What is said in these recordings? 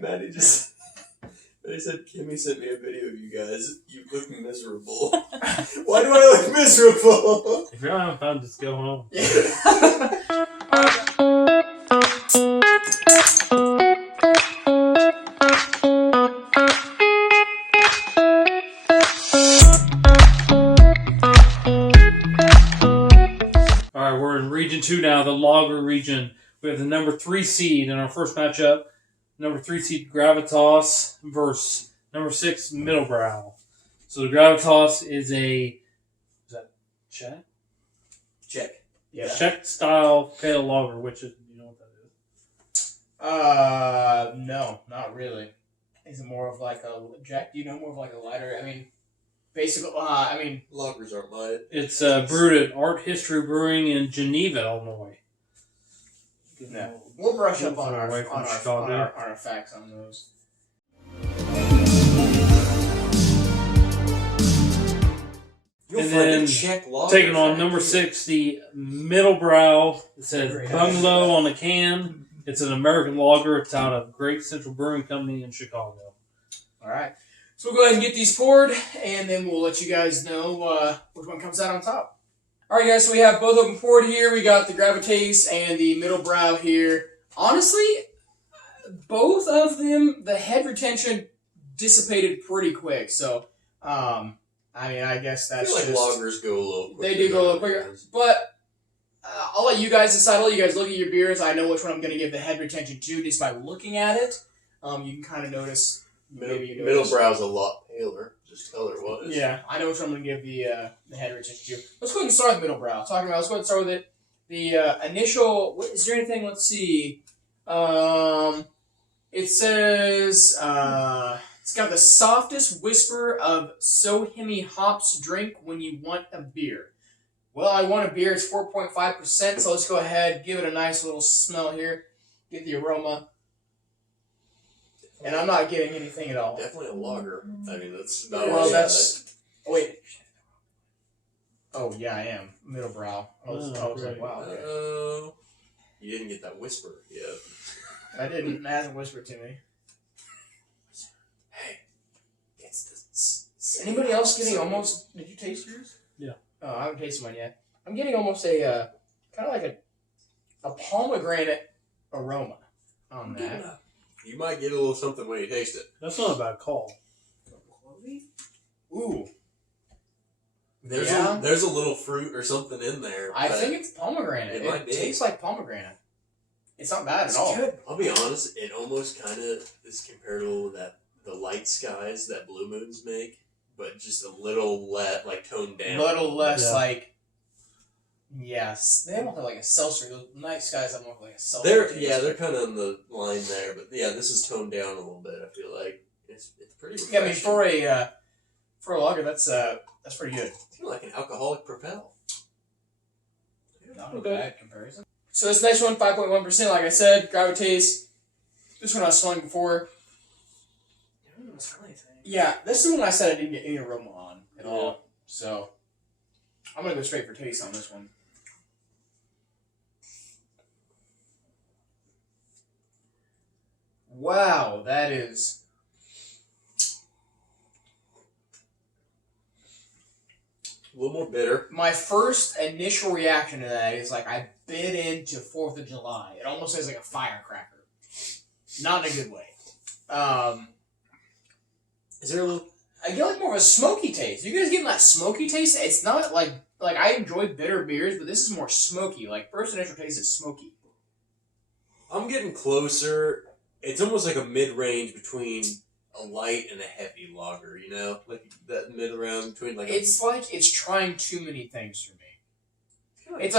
Maddie said, Kimmy sent me a video of you guys. You look miserable. Why do I look miserable? If you're not having fun, just go home. Alright, we're in Region 2 now, the Lager region. We have the number 3 seed in our first matchup. Number 3 seed Gravitas versus number 6 Middlebrow. So the Gravitas is a... Is that Czech? Czech. Yeah. Czech style pale lager, which is... You know what that is? No, not really. Is it more of like a... Jack, do you know more of like a lighter? I mean... Basically, Lagers aren't mine. It's brewed at Art History Brewing in Geneva, Illinois. Yeah. We'll brush up on our facts on those. You'll And find then a Czech lager taking on number 6, the Middlebrow. It says Bungalow on the can. It's an American lager. It's out of Great Central Brewing Company in Chicago. All right. So we'll go ahead and get these poured, and then we'll let you guys know which one comes out on top. All right, guys, so we have both of them poured here. We got the Gravitas and the Middlebrow here. Honestly, both of them, the head retention dissipated pretty quick. So, I guess that's I feel like lagers go a little quicker. They do go a little quicker. But I'll let you guys decide. I'll let you guys look at your beers. I know which one I'm going to give the head retention to just by looking at it. You can kind of notice... Middlebrow's a lot paler, just color-wise. Yeah, I know which one I'm going to give the head retention to. Let's go ahead and start with Middlebrow. Let's go ahead and start with it. The initial... Is there anything? Let's see. It says... it's got the softest whisper of Sohimi hops drink when you want a beer. Well, I want a beer. It's 4.5%, so let's go ahead, give it a nice little smell here. Get the aroma. And I'm not getting anything at all. Definitely a lager. I mean, that's not... Well, that's... Wait. Oh, yeah, I am. Middlebrow. I was like, wow. Okay. You didn't get that whisper yet. I didn't. It hasn't whispered to me. Hey, it's the... Anybody else getting almost... Did you taste yours? Yeah. Oh, I haven't tasted mine yet. I'm getting almost a... kind of like a pomegranate aroma on that. You might get a little something when you taste it. That's not a bad call. Ooh. There's a little fruit or something in there. I think it's pomegranate. It tastes like pomegranate. It's not bad at all. Good. I'll be honest, it almost kind of is comparable to the light skies that Blue Moons make, but just a little toned down. A little less Yes, they almost have like a seltzer. Those night skies have more like a seltzer. They're kind of on the line there, but yeah, this is toned down a little bit. I feel like it's pretty refreshing. Yeah, I mean for a lager, that's pretty good. It's kind of like an alcoholic Propel. Not a bad comparison. So this next one, 5.1%. Like I said, Gravitas. This one I was smelling before. Yeah, this is one I said I didn't get any aroma on at all. So I'm gonna go straight for taste on this one. Wow, that is... A little more bitter. My first initial reaction to that is like I bit into 4th of July. It almost tastes like a firecracker. Not in a good way. Is there a little... I get like more of a smoky taste. You guys getting that smoky taste? It's not like I enjoy bitter beers, but this is more smoky. Like first initial taste is smoky. I'm getting closer. It's almost like a mid-range between a light and a heavy lager, you know? Like that mid-round between like It's like it's trying too many things for me. It's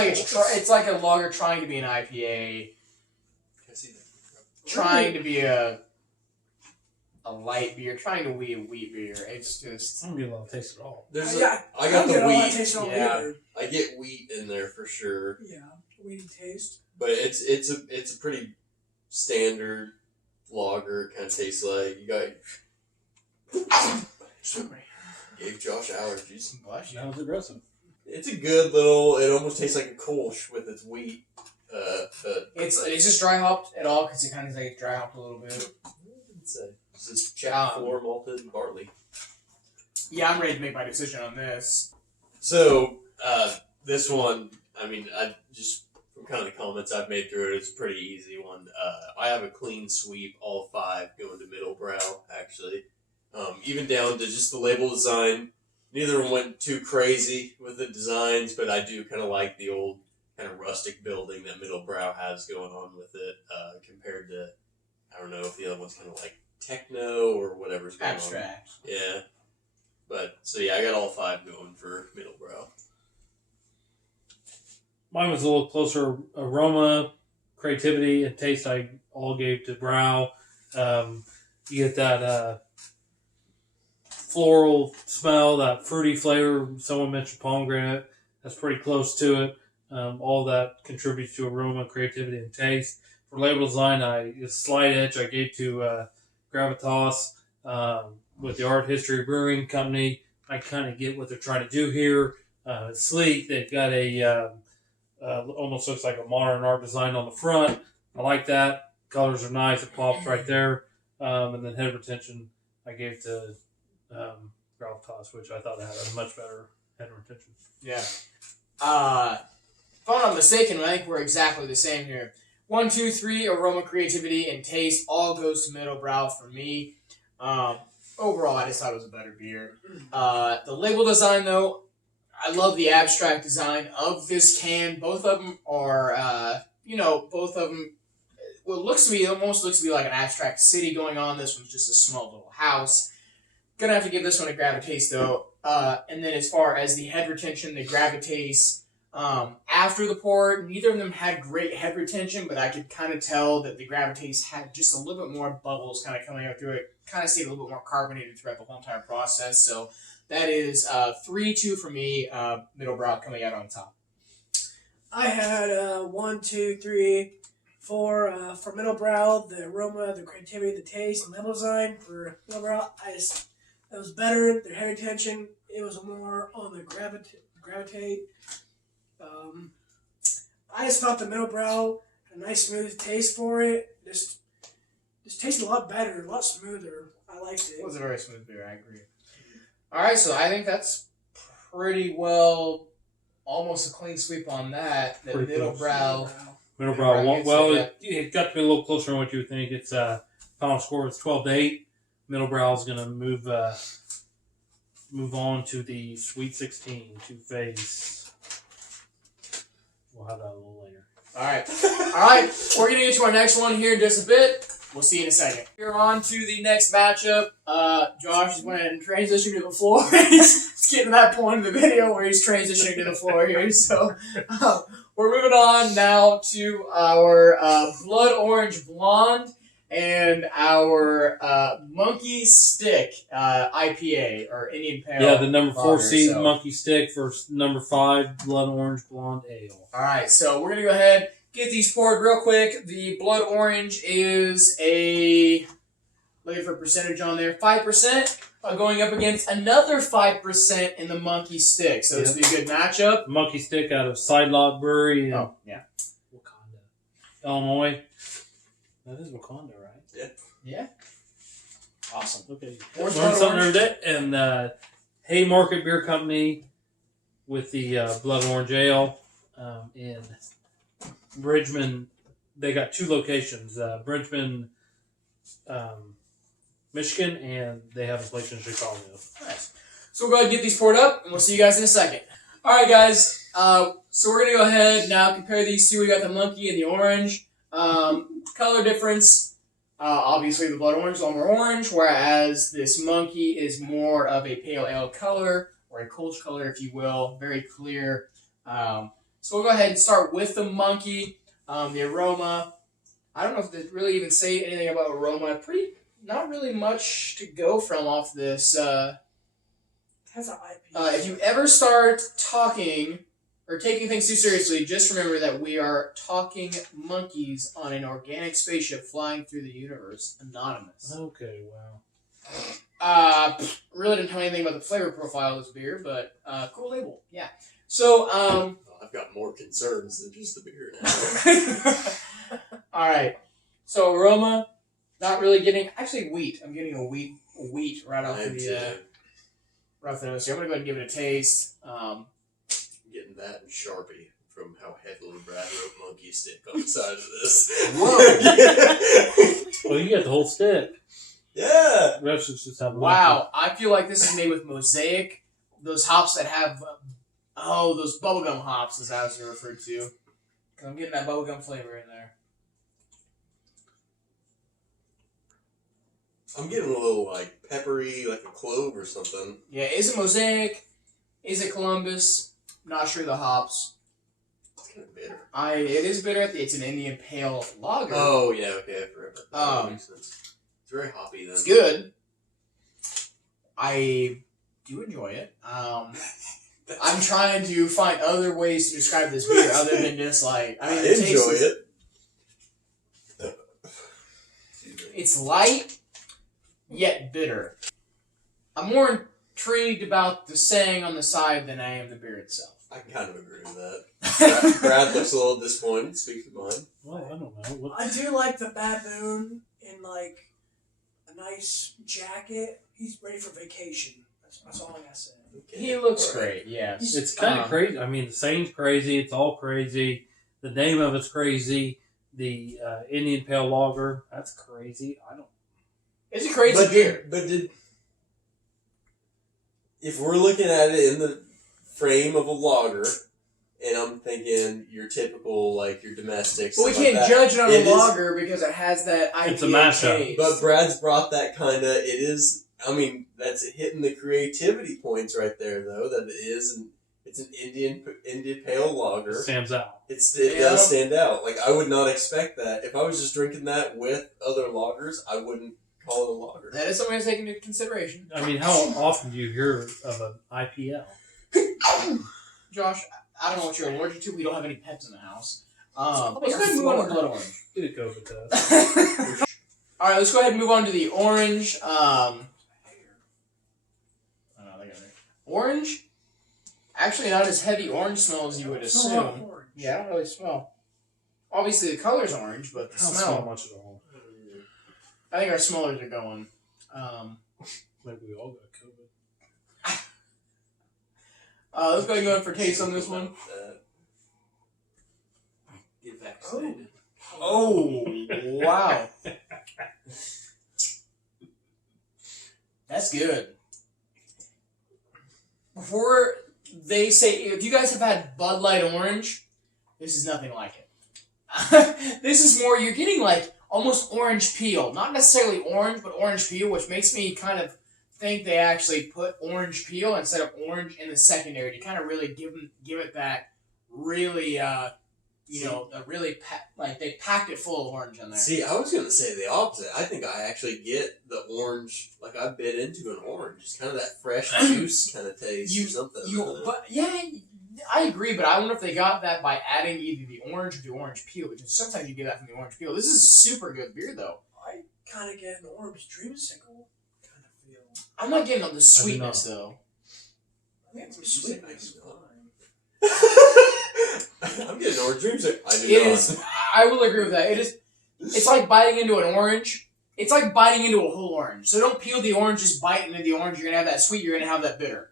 like a lager trying to be an IPA. Trying to be a light beer, trying to be a wheat beer. It's just... I don't get a lot of taste at all. I got the wheat. Yeah. I get wheat in there for sure. Yeah, wheaty taste. But it's a pretty standard lager. Kind of tastes like you got. Gave Josh allergies. That was aggressive. It's a good little. It almost tastes like a Kolsch with its wheat. It's just dry hopped at all because it kind of like dry hopped a little bit. say. This is Chapter 4 malted barley. Yeah, I'm ready to make my decision on this. So, this one, I mean, I just, from kind of the comments I've made through it, it's a pretty easy one. I have a clean sweep, all 5 going to middle brow, actually. Even down to just the label design. Neither of them went too crazy with the designs, but I do kind of like the old kind of rustic building that middle brow has going on with it, compared to, I don't know if the other one's kind of like techno or whatever's going Abstract. on. Yeah. But, so yeah, I got all 5 going for middle brow. Mine was a little closer aroma, creativity, and taste. I all gave to brow. You get that floral smell, that fruity flavor. Someone mentioned pomegranate. That's pretty close to it. All that contributes to aroma, creativity, and taste. For label design, a slight edge I gave to Gravitas with the Art History Brewing Company. I kind of get what they're trying to do here. It's sleek. They've got a almost looks like a modern art design on the front. I like that. Colors are nice. It pops right there. And then head retention I gave to Gravitas, which I thought had a much better head retention. Yeah. If I'm not mistaken, I think we're exactly the same here. 1, 2, 3, aroma, creativity, and taste all goes to middle brow for me. Overall, I just thought it was a better beer. The label design, though, I love the abstract design of this can. Both of them are, both of them, what looks to me, it almost looks to be like an abstract city going on. This one's just a small little house. Gonna have to give this one a Gravitas, though. And then as far as the head retention, the Gravitas, after the pour, neither of them had great head retention, but I could kind of tell that the Gravitas had just a little bit more bubbles kind of coming out through it. Kind of stayed a little bit more carbonated throughout the whole entire process. So that is 3-2 for me, middle brow coming out on top. I had 1, 2, 3, 4 for middle brow. The aroma, the creativity, the taste, and label design for middle brow. It was better. Their head retention, it was more on the gravitate. I just thought the middle brow had a nice smooth taste for it. Just tasted a lot better, a lot smoother. I liked it. It was a very smooth beer, I agree. Alright, so I think that's pretty well almost a clean sweep on that. The Pretty middle close. brow. Middle brow, Right, well, so it got to be a little closer than what you would think. It's final score is 12-8. Middle brow is going to move on to the Sweet 16 to face. We'll have that a little later. Alright, we're going to get to our next one here in just a bit. We'll see you in a second. We're on to the next matchup. Josh is going to transition to the floor. It's getting to that point in the video where he's transitioning to the floor here. So we're moving on now to our Blood Orange Blonde and our Monkey Stick IPA, or Indian Pale. Yeah, the number 4 lager, seed so. Monkey Stick versus number 5 Blood Orange Blonde Ale. Alright, so we're going to go ahead, get these poured real quick. The Blood Orange is looking for a percentage on there, 5%, going up against another 5% in the Monkey Stick. So this will be a good matchup. Monkey Stick out of Side Lot Brewery in yeah. Wakanda, Illinois. That is Wakanda, right? Yeah. Awesome. Okay. Orange Learn Blood something Orange. every day. And Haymarket Beer Company with the Blood Orange Ale in Bridgman. They got 2 locations, Bridgman, Michigan, and they have a place in Chicago. Nice. So we'll go ahead and get these poured up, and we'll see you guys in a second. Alright, guys. So we're going to go ahead now, compare these two. We got the Monkey and the Orange. Color difference. Obviously, the Blood Orange is a little more orange, whereas this Monkey is more of a pale ale color, or a Kolsch color, if you will. Very clear. So we'll go ahead and start with the Monkey. The aroma. I don't know if they really even say anything about aroma. Not really much to go from off this. That's an IPA. If you ever start talking or taking things too seriously, just remember that we are talking monkeys on an organic spaceship flying through the universe, anonymous. Okay, wow. Really didn't tell anything about the flavor profile of this beer, but cool label, yeah. So, I've got more concerns than just the beer now. all right. So aroma, Not really getting actually wheat. I'm getting a wheat right off the right off the nose. So I'm gonna go ahead and give it a taste. Getting that and Sharpie from how heavily Brad wrote monkey stick on the side of this. Well, you got the whole stick. Yeah. The rest is just have Wow, I feel like this is made with mosaic. Those hops that have those bubblegum hops, as I was referred to. Cause I'm getting that bubblegum flavor in there. I'm getting a little like peppery, like a clove or something. Yeah, is it mosaic? Is it Columbus? Not sure the hops. It's kind of bitter. It is bitter. It's an Indian Pale Lager. Oh yeah, okay, I forgot about that. That makes sense. It's very hoppy then. It's good. I do enjoy it. I'm trying to find other ways to describe this beer other than just like I enjoy it. It's light yet bitter. I'm more intrigued about the saying on the side than I am the beer itself. I kind of agree with that. Brad looks a little disappointed. Speak your mind. Well, I don't know. I do like the baboon in like a nice jacket. He's ready for vacation. That's all I gotta say. Okay. He looks great, yes. It's kind of crazy. I mean, the saying's crazy. It's all crazy. The name of it's crazy. The Indian Pale Lager, that's crazy. I don't. It's a crazy beer. If we're looking at it in the frame of a lager, and I'm thinking your typical, like your domestics. But we can't judge it on a lager because it has that IPA It's a mashup. taste. But Brad's brought that kind of. It is. I mean, that's hitting the creativity points right there, though. That it is. It's an Indian Pale Lager. It stands out. It does stand out. Like I would not expect that. If I was just drinking that with other lagers, I wouldn't call it a lager. That is something to take into consideration. I mean, how often do you hear of an IPL? Josh, I don't know what you're allergic to. We don't have any pets in the house. Let's go your ahead and move on to floor. Blood Orange. Get a COVID test. Alright, let's go ahead and move on to the orange. Orange? Actually, not as heavy orange smell as you would assume. Yeah, I don't really smell. Obviously, the color's orange, but the I don't smell. smell much at all. I think our smellers are going. Maybe we all got COVID. Let's go ahead and go in for taste on this one. Get vaccinated. Oh, wow. That's good. Before they say, if you guys have had Bud Light Orange, this is nothing like it. This is more, you're getting like almost orange peel. Not necessarily orange, but orange peel, which makes me kind of think they actually put orange peel instead of orange in the secondary to kind of really give it that really, they packed it full of orange in there. See, I was going to say the opposite. I think I actually get the orange, like I bit into an orange. It's kind of that fresh juice kind of taste or something. But yeah, I agree, but I wonder if they got that by adding either the orange or the orange peel, because sometimes you get that from the orange peel. This is a super good beer, though. I kind of get an orange dreamsicle kind of feel. I'm not getting the sweetness, though. I think some sweetness. I'm getting orange dreams. I will agree with that. It's like biting into an orange. It's like biting into a whole orange. So don't peel the orange, just bite into the orange. You're going to have that sweet, you're going to have that bitter.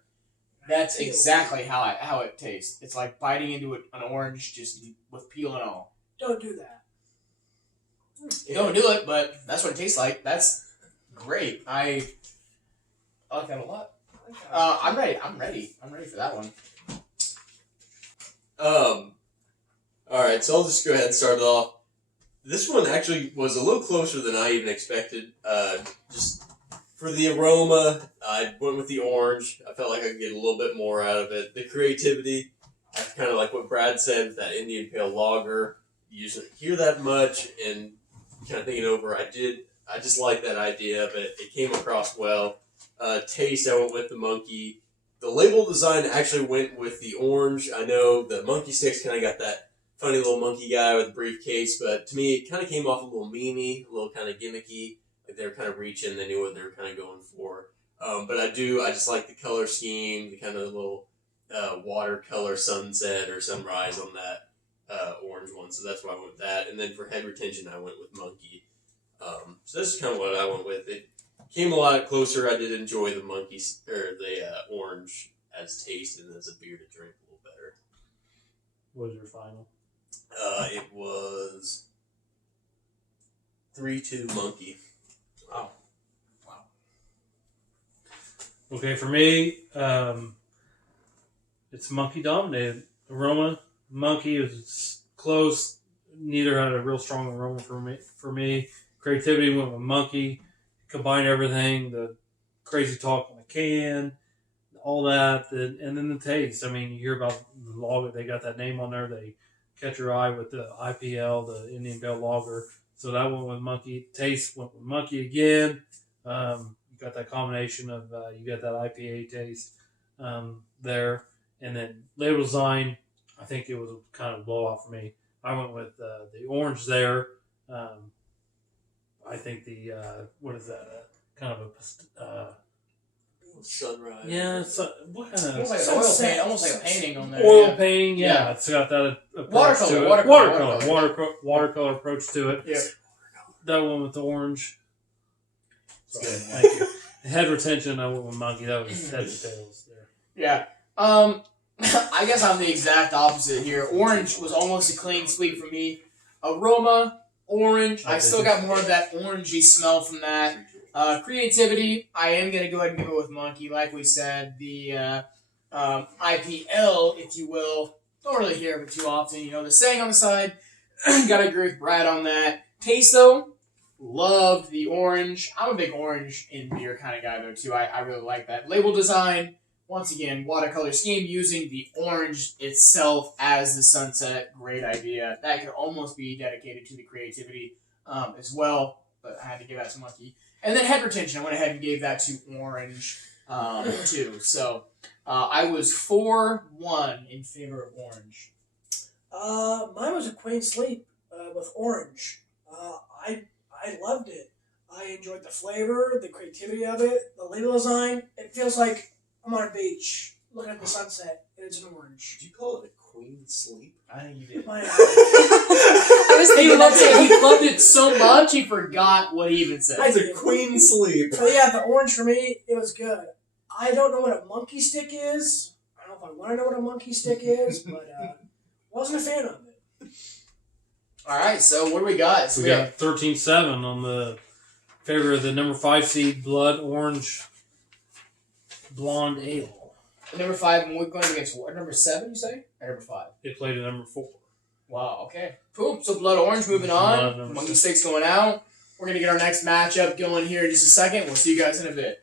That's exactly how it tastes. It's like biting into an orange just with peel and all. Don't do that. Don't do it, but that's what it tastes like. That's great. I like that a lot. I'm ready. I'm ready for that one. Alright, so I'll just go ahead and start it off. This one actually was a little closer than I even expected. Just for the aroma, I went with the orange. I felt like I could get a little bit more out of it. The creativity, I kind of like what Brad said with that Indian Pale Lager. You usually hear that much, and kind of thinking over, I just like that idea, but it came across well. Taste, I went with the monkey. The label design actually went with the orange. I know the monkey sticks kind of got that funny little monkey guy with a briefcase, but to me, it kind of came off a little memey, a little kind of gimmicky. Like they were kind of reaching, they knew what they were kind of going for. But I just like the color scheme, the kind of little watercolor sunset or sunrise on that orange one. So that's why I went with that. And then for head retention, I went with monkey. So So this is kind of what I went with. It came a lot closer. I did enjoy the orange as taste and as a beer to drink a little better. What was your final? It was 3-2 monkey. Wow. Okay, for me, it's monkey dominated. Aroma, monkey was close. Neither had a real strong aroma for me. Creativity went with monkey. Combined everything, the crazy talk on the can, all that, and then the taste. I mean, you hear about the lager. They got that name on there. They catch your eye with the IPL, the Indian Pale Lager. So that went with monkey. Taste went with monkey again. You got that combination of you got that IPA taste there, and then label design. I think it was kind of a blowout for me. I went with the orange there. I think the what is that? Kind of a Sunrise. yeah. What kind Almost of like an oil paint, almost like a painting on there. oil yeah. painting? Yeah, Yeah. it's got that approach to it. Watercolor approach to it. Yeah. That one with the orange. It's good. Thank you. Head retention. I went with monkey. That was heads and tails there. Yeah. I guess I'm the exact opposite here. Orange was almost a clean sweep for me. Aroma, orange. I still got more of that orangey smell from that. Creativity, I am going to go ahead and go with monkey. Like we said, the IPL, if you will, don't really hear of it too often. You know, the saying on the side, got to agree with Brad on that. Taste, though, loved the orange. I'm a big orange in beer kind of guy, though, too. I really like that. Label design, once again, watercolor scheme using the orange itself as the sunset. Great idea. That could almost be dedicated to the creativity as well, but I had to give that to monkey. And then head retention, I went ahead and gave that to orange too. So I was 4-1 in favor of orange. Mine was a clean sweep with orange. I loved it. I enjoyed the flavor, the creativity of it, the label design. It feels like I'm on a beach looking at the sunset, and it's an orange. Did you call it a queen sleep? I think you did. I was thinking he loved it so much he forgot what he even said. It's a queen sleep. So yeah, the orange for me, it was good. I don't know what a monkey stick is. I don't know if I want to know what a monkey stick is, but wasn't a fan of it. All right, so what do we got? So We got 13-7 on the favor of the number 5 seed Blood Orange Blonde Ale. Number 5, and we're going against what? Number 7, you say? Or number 5? It played at number 4. Wow, okay. Cool. So Blood Orange moving on. Number Monkey 6. Sticks going out. We're going to get our next matchup going here in just a second. We'll see you guys in a bit.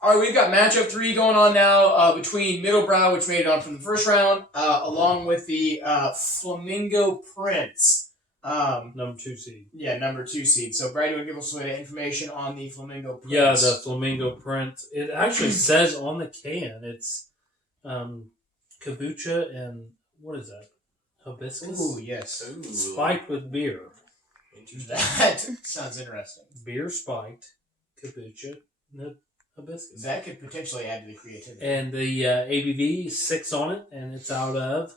All right, we've got matchup 3 going on now between Middlebrow, which made it on from the first round, along with the Flamingo Prince. Number 2 seed. Yeah, number 2 seed. So, Brad, you want to give us some information on the Flamingo Prince? Yeah, the Flamingo print. It actually says on the can it's kombucha and what is that? Hibiscus? Ooh, yes. Ooh. Spiked with beer. That sounds interesting. Beer spiked, kombucha, and hibiscus. That could potentially add to the creativity. And the ABV is 6 on it, and it's out of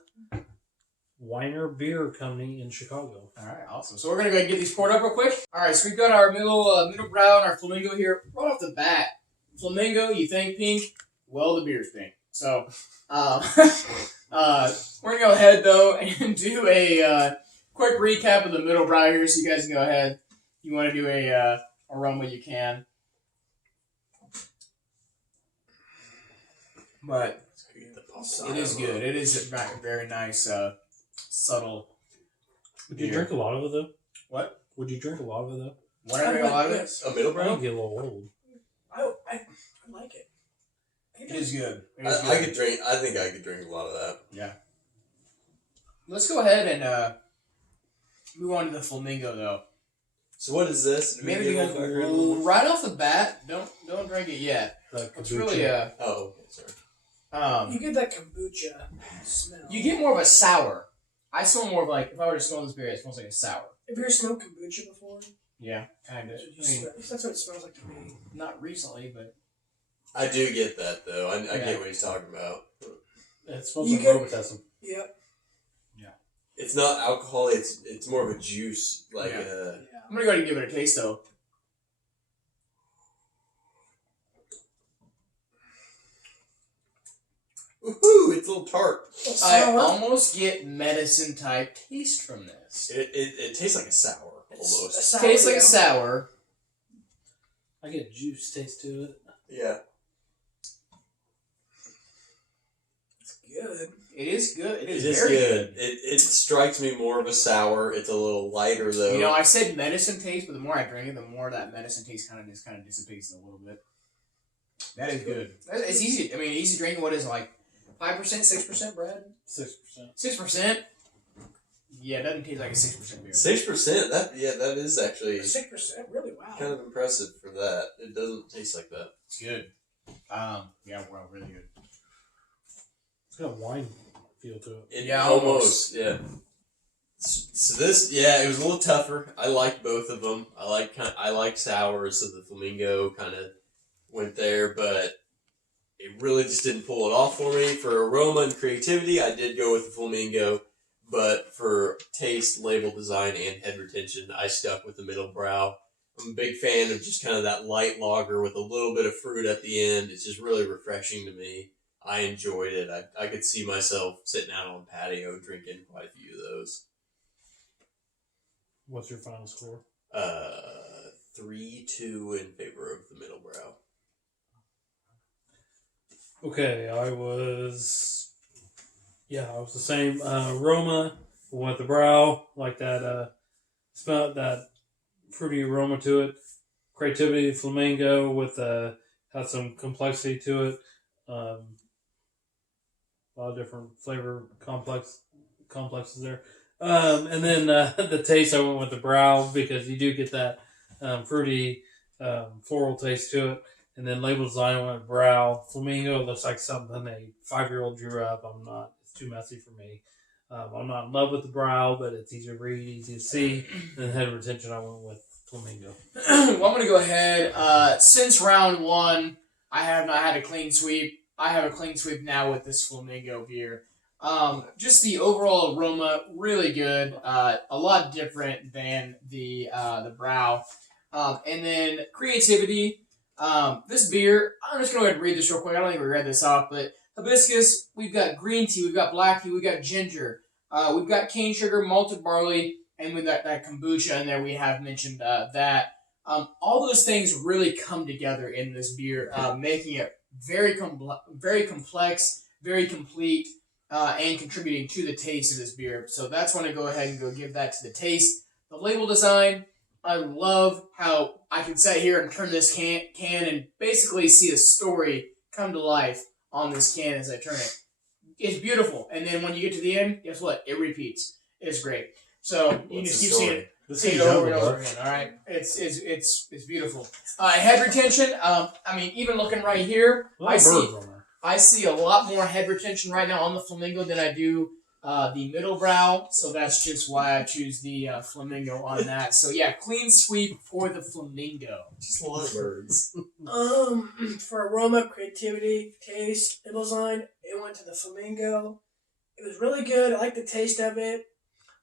Weiner Beer Company in Chicago. All right, awesome. So we're going to go ahead and get these poured up real quick. All right, so we've got our middle brow and our Flamingo here. Right off the bat, Flamingo, you think pink? Well, the beer's pink. So we're going to go ahead, though, and do a quick recap of the middle brow here so you guys can go ahead. If you want to do a aroma, you can. But it is good. It is a very nice, subtle. Would you beer. drink a lot of it, though? What? Would you drink a lot of it, though? What I drink a lot of it? A middle I brown? get a little old. I like it. It is good. I could drink. I think I could drink a lot of that. Yeah. Let's go ahead and move on to the Flamingo, though. So what is this? Do we Maybe get a little background? right off the bat, don't drink it yet. It's really Oh, okay, sorry. You get that kombucha smell. You get more of a sour. I smell more of like if I were to smell this beer, it smells like a sour. Have you ever smelled kombucha before? Yeah, kind of. That's what it smells like to me. Not recently, but I do get that though. I Yeah. get what he's talking about. It smells You like get- Robitussin. Yep. It's not alcohol. It's more of a juice. Like Yeah. Yeah. I'm gonna go ahead and give it a taste though. Woohoo! It's a little tart. I almost get medicine type taste from this. It tastes like a sour almost. Tastes like a sour. I get juice taste to it. Yeah. It's good. It is good. It is very good. It strikes me more of a sour. It's a little lighter though. You know, I said medicine taste, but the more I drink it, the more that medicine taste kind of dissipates a little bit. That is good. It's easy. I mean, easy drinking. What is it, like 5%, 6%, Brad? 6%. 6%. Yeah, it doesn't taste like a 6% beer. 6%. That is actually 6%. Really, wow. kind of impressive for that. It doesn't taste like that. It's good. Yeah, well, really good. It's got a wine feel to it. Yeah, almost. Yeah. So this, it was a little tougher. I like both of them. I like sours, so the Flamingo kind of went there, but it really just didn't pull it off for me. For aroma and creativity, I did go with the Flamingo, but for taste, label design, and head retention, I stuck with the Middle Brow. I'm a big fan of just kind of that light lager with a little bit of fruit at the end. It's just really refreshing to me. I enjoyed it. I could see myself sitting out on the patio drinking quite a few of those. What's your final score? 3-2 in favor of the Middle Brow. Okay, I was the same. Aroma with the brow, like that, smell that fruity aroma to it. Creativity, Flamingo with had some complexity to it. A lot of different flavor complexes there. And then the taste, I went with the brow because you do get that fruity floral taste to it. And then label design, I went with brow. Flamingo looks like something a 5-year-old drew up. It's too messy for me. I'm not in love with the brow, but it's easy to read, easy to see. And head retention, I went with Flamingo. Well, I'm going to go ahead. Since round one, I have not had a clean sweep. I have a clean sweep now with this Flamingo beer. Just the overall aroma, really good. A lot different than the brow. And then creativity. This beer, I'm just going to go ahead and read this real quick. I don't think we read this off, but hibiscus, we've got green tea, we've got black tea, we've got ginger, we've got cane sugar, malted barley, and with that kombucha in there, we have mentioned that. All those things really come together in this beer, making it very complex, very complete, and contributing to the taste of this beer. So that's when I go ahead and go give that to the taste. The label design, I love how I can sit here and turn this can and basically see a story come to life on this can as I turn it. It's beautiful. And then when you get to the end, guess what? It repeats. It's great. So you can just keep seeing it over and over again. All right, it's beautiful. Head retention. Even looking right here, I see a lot more head retention right now on the Flamingo than I do the Middle Brow. So that's just why I choose the Flamingo on that. So yeah, clean sweep for the Flamingo. Just love birds. For aroma, creativity, taste, label design, it went to the Flamingo. It was really good. I like the taste of it.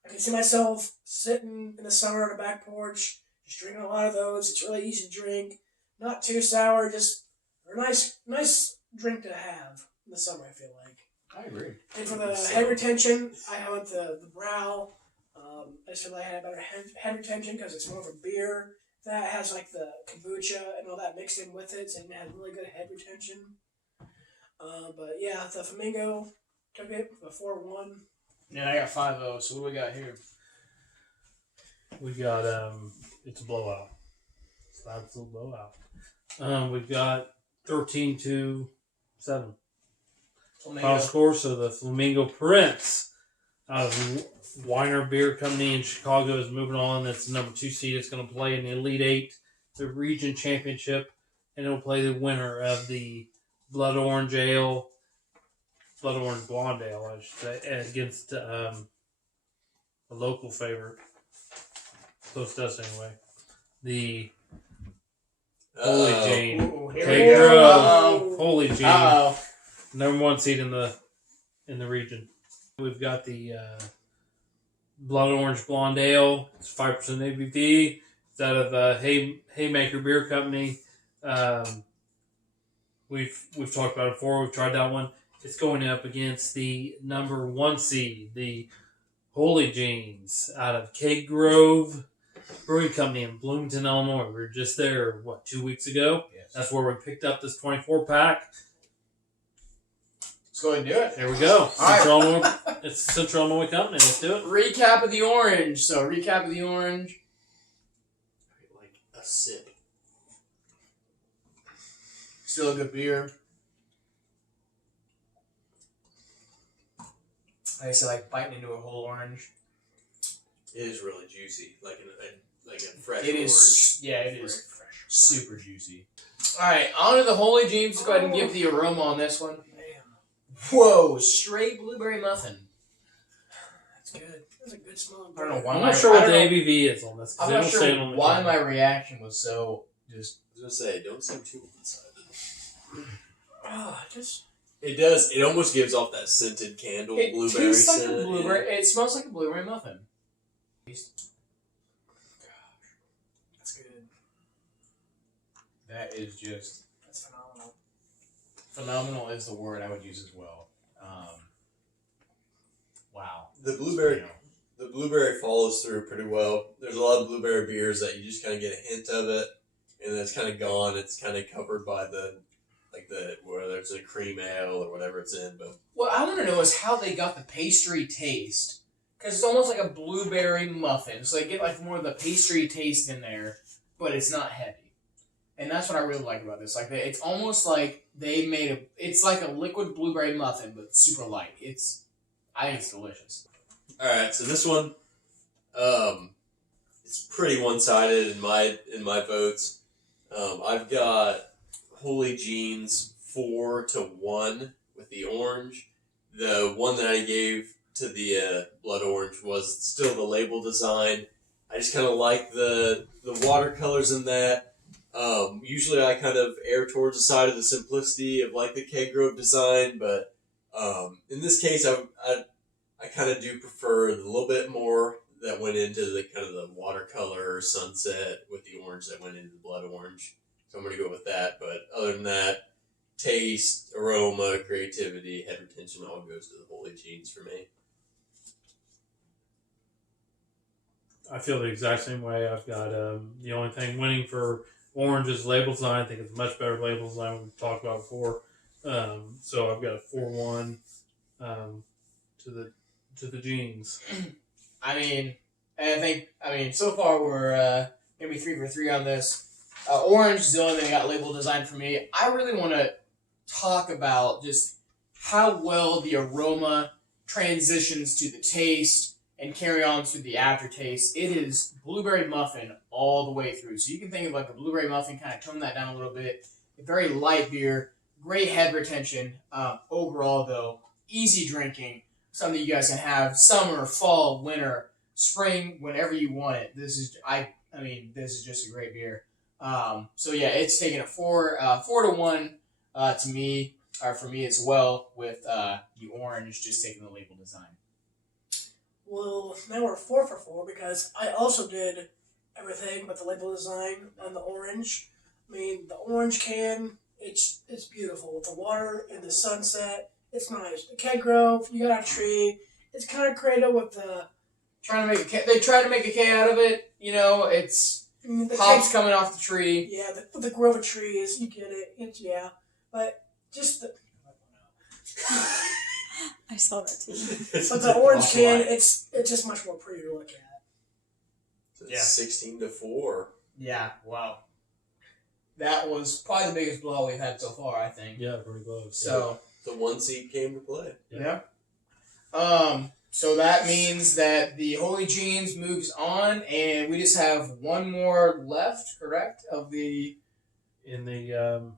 I can see myself sitting in the summer on the back porch, just drinking a lot of those. It's really easy to drink, not too sour, just a nice drink to have in the summer, I feel like. I agree. And for the head retention, I went the brow. I just feel like I had better head retention because it's more of a beer that has like the kombucha and all that mixed in with it, and it had really good head retention. But yeah, the Flamingo took it for 4-1. Yeah, I got 5 of those. So what do we got here? We got it's a blowout. It's an absolute blowout. We've got 13-7. Final score. So the Flamingo Prince out of Weiner Beer Company in Chicago is moving on. That's the number 2 seed. It's going to play in the Elite 8, the region championship, and it'll play the winner of the Blood Orange Blonde Ale, I should say, against a local favorite. Close to us anyway. The Holy Jane. Holy Jane. Number 1 seed in the region. We've got the Blood Orange Blonde Ale. It's 5% ABV. It's out of Haymaker Beer Company. We've talked about it before. We've tried that one. It's going up against the number 1 seed, the Holy Jeans, out of Keg Grove Brewing Company in Bloomington, Illinois. We were just there, 2 weeks ago? Yes. That's where we picked up this 24-pack. Let's go ahead and do it. There we go. All Illinois, it's a Central Illinois company. Let's do it. Recap of the orange. So, recap of the orange. Like a sip. Still a good beer. Like I said, like biting into a whole orange. It is really juicy, like a fresh It orange. is, yeah, it is super juicy. All right, on to the Holy Jeans. Let's go ahead and give the aroma on this one. Whoa, straight blueberry muffin. That's good. That's a good smelling. I don't know why. I'm not sure what the ABV is on this. I'm not sure why my reaction was so just. I was gonna say, don't seem too one-sided. Oh, just. It does. It almost gives off that scented candle It blueberry tastes like scent. a blueberry. It smells like a blueberry muffin. That's good. That is just That's phenomenal. phenomenal. Is the word I would use as well. Wow. The blueberry follows through pretty well. There's a lot of blueberry beers that you just kind of get a hint of it, and then it's kind of gone. It's kind of covered by whether it's a cream ale or whatever it's in. But What I want to know is how they got the pastry taste, because it's almost like a blueberry muffin. So they get like more of the pastry taste in there, but it's not heavy, and that's what I really like about this. Like it's almost like they made it's like a liquid blueberry muffin, but super light. I think it's delicious. all right, so this one, it's pretty one-sided in my votes. I've got Holy Jeans 4-1 with the orange. The one that I gave to the blood orange was still the label design. I just kind of like the watercolors in that. Usually I kind of err towards the side of the simplicity of like the Keg Grove design, but in this case I kind of do prefer the little bit more that went into the kind of the watercolor sunset with the orange that went into the blood orange. So I'm going to go with that. But other than that, taste, aroma, creativity, head retention all goes to the Holy Jeans for me. I feel the exact same way. I've got the only thing winning for orange is label design. I think it's a much better label design we've talked about before. So I've got a 4-1 to the jeans. I mean, so far we're maybe 3 for 3 on this. Orange is the only thing that got label design for me. I really want to talk about just how well the aroma transitions to the taste and carry on to the aftertaste. It is blueberry muffin all the way through. So you can think of like a blueberry muffin, kind of tone that down a little bit. A very light beer, great head retention. Overall, though, easy drinking. Something you guys can have summer, fall, winter, spring, whenever you want it. This is just a great beer. So yeah, it's taking a 4-1 to me, or for me as well, with the orange just taking the label design. Well, now we're 4 for 4 because I also did everything but the label design on the orange. I mean, the orange can, it's beautiful with the water and the sunset. It's nice. The Keg Grove, you got a tree. It's kind of creative with the They tried to make a K out of it. You know, it's hops coming off the tree. Yeah, the grove of trees. You get it. But just the. I saw that too. But the orange can, it's just much more pretty to look at. So it's 16-4. Yeah, wow. That was probably the biggest blow we've had so far, I think. Yeah, pretty close. So The 1 seed came to play. yeah. So that means that the Holy Jeans moves on, and we just have one more left, correct? In the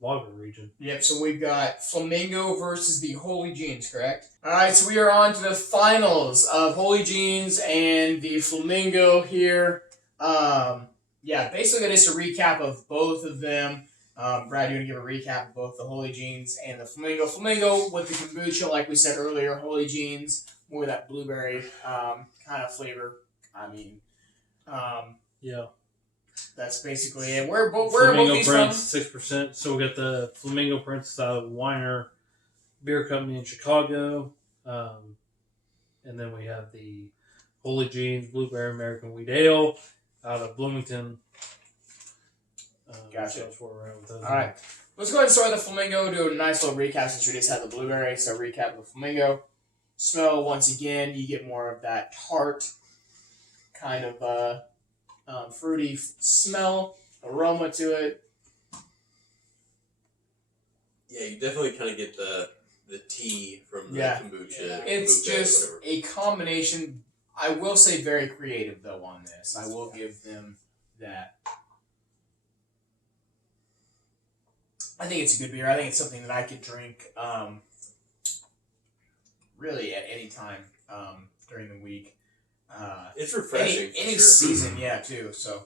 lager region. Yep, so we've got Flamingo versus the Holy Jeans, correct? Alright, so we are on to the finals of Holy Jeans and the Flamingo here. Basically just a recap of both of them. Brad, you want to give a recap of both the Holy Jeans and the Flamingo. Flamingo with the kombucha, like we said earlier. Holy Jeans, more of that blueberry kind of flavor. Yeah. That's basically it. Where are both Flamingo these Prince, from? 6%. So we got the Flamingo Prince out of Weiner, beer company in Chicago. And then we have the Holy Jeans Blueberry American Wheat Ale out of Bloomington. Gotcha. So that's where we're at with those. All right. Let's go ahead and start with the Flamingo. Do a nice little recap since we just had the blueberry. So recap the Flamingo. Smell, once again, you get more of that tart kind of fruity smell, aroma to it. Yeah, you definitely kind of get the tea from the kombucha. It's kombucha, just whatever. a combination. I will say very creative, though, on this. I will give them that. I think it's a good beer. I think it's something that I could drink really at any time during the week. It's refreshing. Any season, yeah, too. So,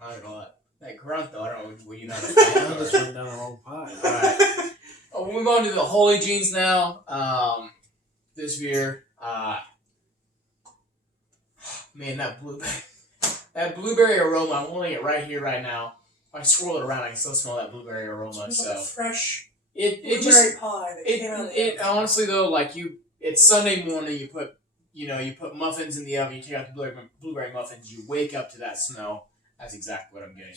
I don't know that grunt, though. I don't know. Were you not a fan? I just went down a whole pie. All right. We'll move on to the Holy Jeans now. This beer, man, that blueberry aroma. I'm holding it right here, right now. If I swirl it around, I can still smell that blueberry aroma. It's So like a fresh it blueberry just pie that came out of the it oven. honestly though, like it's Sunday morning. You put muffins in the oven. You take out the blueberry muffins. You wake up to that smell. That's exactly what I'm getting.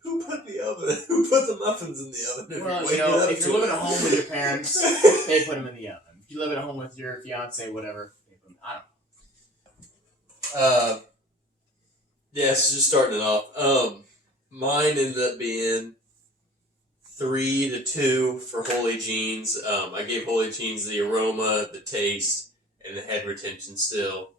Who put the muffins in the oven? Well, if you're living at home with your parents, they put them in the oven. If you live at home with your fiance, whatever, they put them. I don't know. So just starting it off. Mine ended up being 3-2 for Holy Jeans. I gave Holy Jeans the aroma, the taste, and the head retention still.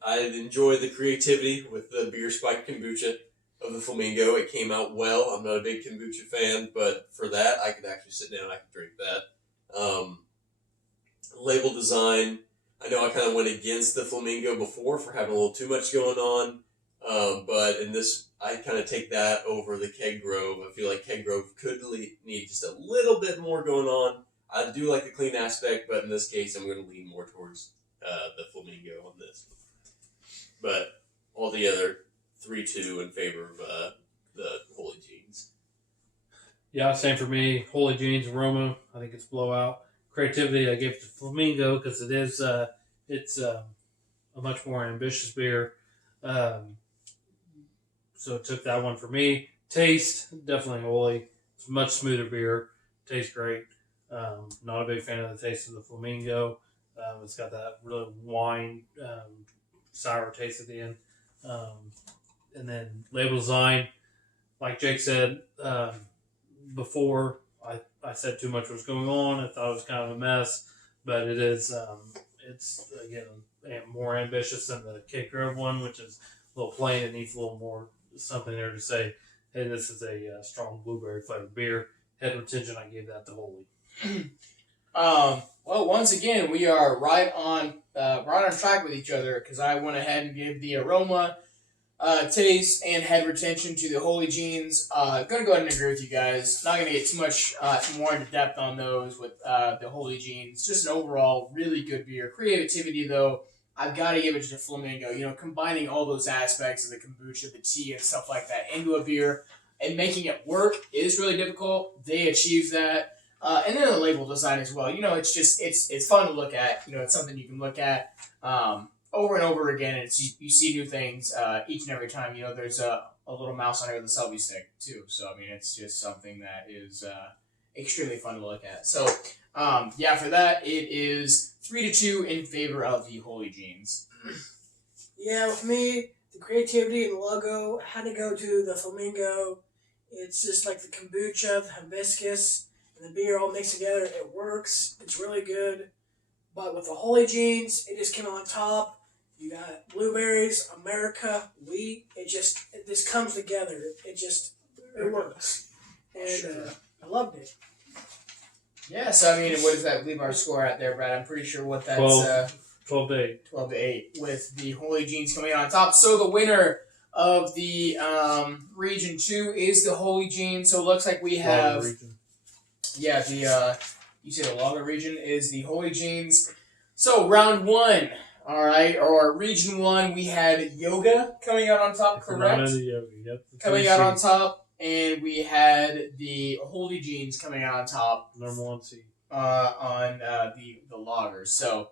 I enjoy the creativity with the beer spike kombucha of the Flamingo. It came out well. I'm not a big kombucha fan, but for that, I could actually sit down and I could drink that. Label design. I know I kind of went against the Flamingo before for having a little too much going on, but in this, I kind of take that over the Keg Grove. I feel like Keg Grove could need just a little bit more going on. I do like the clean aspect, but in this case, I'm going to lean more towards the Flamingo on this. But altogether, 3-2 in favor of the Holy Jeans. Yeah, same for me. Holy Jeans aroma, I think it's blowout. Creativity, I gave it to Flamingo because it is it's a much more ambitious beer. So it took that one for me. Taste, definitely Holy. It's a much smoother beer. Tastes great. Not a big fan of the taste of the Flamingo. It's got that really wine, sour taste at the end. And then label design, like Jake said before, I said too much was going on. I thought it was kind of a mess, but it is. It's again more ambitious than the Keg Grove one, which is a little plain. It needs a little more something there to say, hey, this is a strong blueberry flavored beer. Head retention, I gave that to Holy. Well, once again, we are right on track with each other because I went ahead and gave the aroma, taste, and head retention to the Holy Jeans. Gonna go ahead and agree with you guys. Not gonna get too much more into depth on those with the Holy Jeans. Just an overall really good beer. Creativity, though, I've got to give it to the Flamingo. Combining all those aspects of the kombucha, the tea, and stuff like that into a beer and making it work is really difficult. They achieved that. And then the label design as well. It's just it's fun to look at. It's something you can look at over and over again. And you see new things each and every time. There's a little mouse on here with a selfie stick too. So it's just something that is extremely fun to look at. So for that it is 3-2 in favor of the Holy Jeans. Yeah, with me, the creativity and the logo had to go to the Flamingo. It's just like the kombucha, the hibiscus, and the beer all mixed together. It works. It's really good. But with the Holy Jeans, it just came on top. You got blueberries, America, wheat. This comes together. It works. And I loved it. Yeah, so what does that leave our score at there, Brad? I'm pretty sure what that's 12-8. 12-8 with the Holy Jeans coming on top. So the winner of the Region 2 is the Holy Jeans. So it looks like we have you say the Lager region is the Holy Jeans. So round 1, all right, or Region 1, we had Yoga coming out on top, correct? Yep, Coming out on top. and we had the Holy Jeans coming out on top Number 1 seed. on the lagers. So,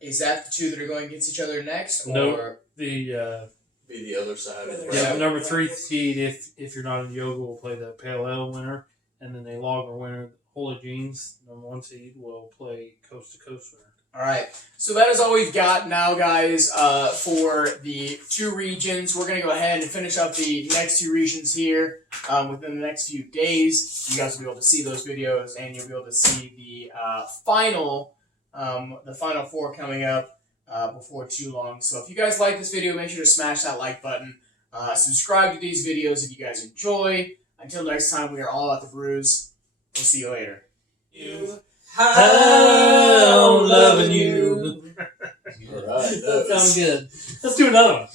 is that the two that are going against each other next? Nope. Or The Be the other side of the yeah, bracket. number 3 seed, if you're not in yoga, will play the Pale Ale winner, and then the lager winner, Holy Jeans, number 1 seed, will play Coast to Coast winner. all right, so that is all we've got now, guys, for the two regions. We're going to go ahead and finish up the next two regions here within the next few days. You guys will be able to see those videos, and you'll be able to see the final four coming up before too long. So if you guys like this video, make sure to smash that like button. Subscribe to these videos if you guys enjoy. Until next time, we are all about the brews. We'll see you later. I'm loving you. All right, That sounds good. Let's do another one.